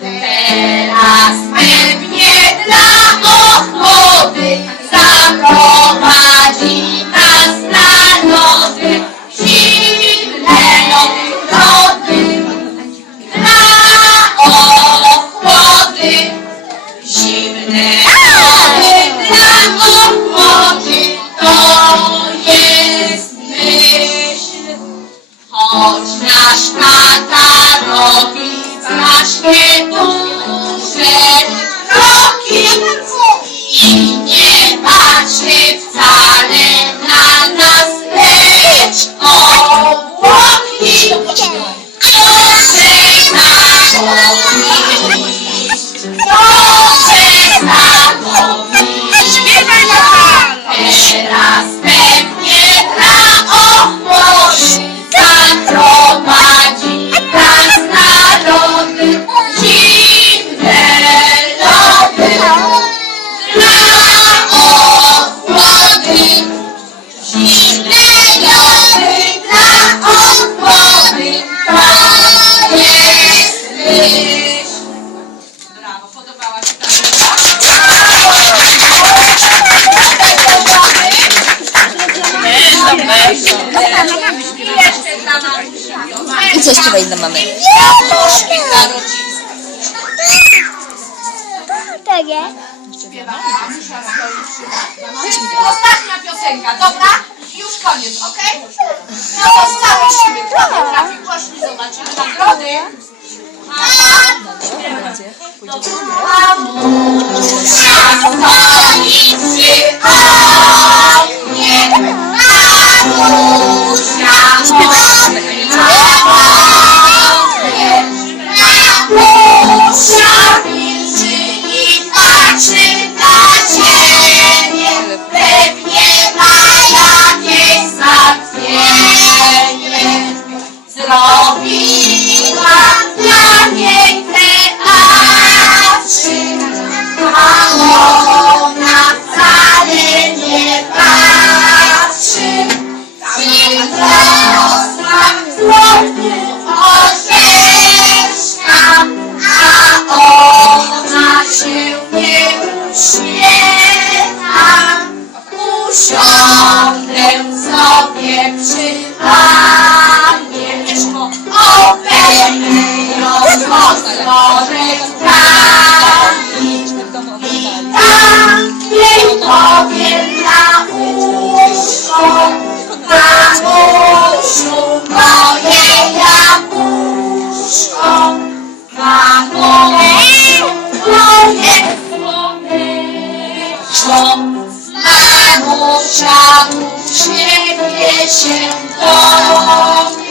Teraz pewnie dla ochłoty zaprowadzi nas na lody, zimne lody brody. Dla ochłody, zimne lody dla ochłody, to jest myśl. Choć nasz tata robić znacznie duże I co śpiewaj dla mamy? Jabłuszki dla rodziców. To nie. Ostatnia piosenka, dobra? Już koniec, okej? Okay? No zostawiliśmy, kto nie trafił, poszli, zobaczymy nagrody. Mamo, jabłuszko, mamusiu moje słoneczko. Mamusia uśmiechnie się do.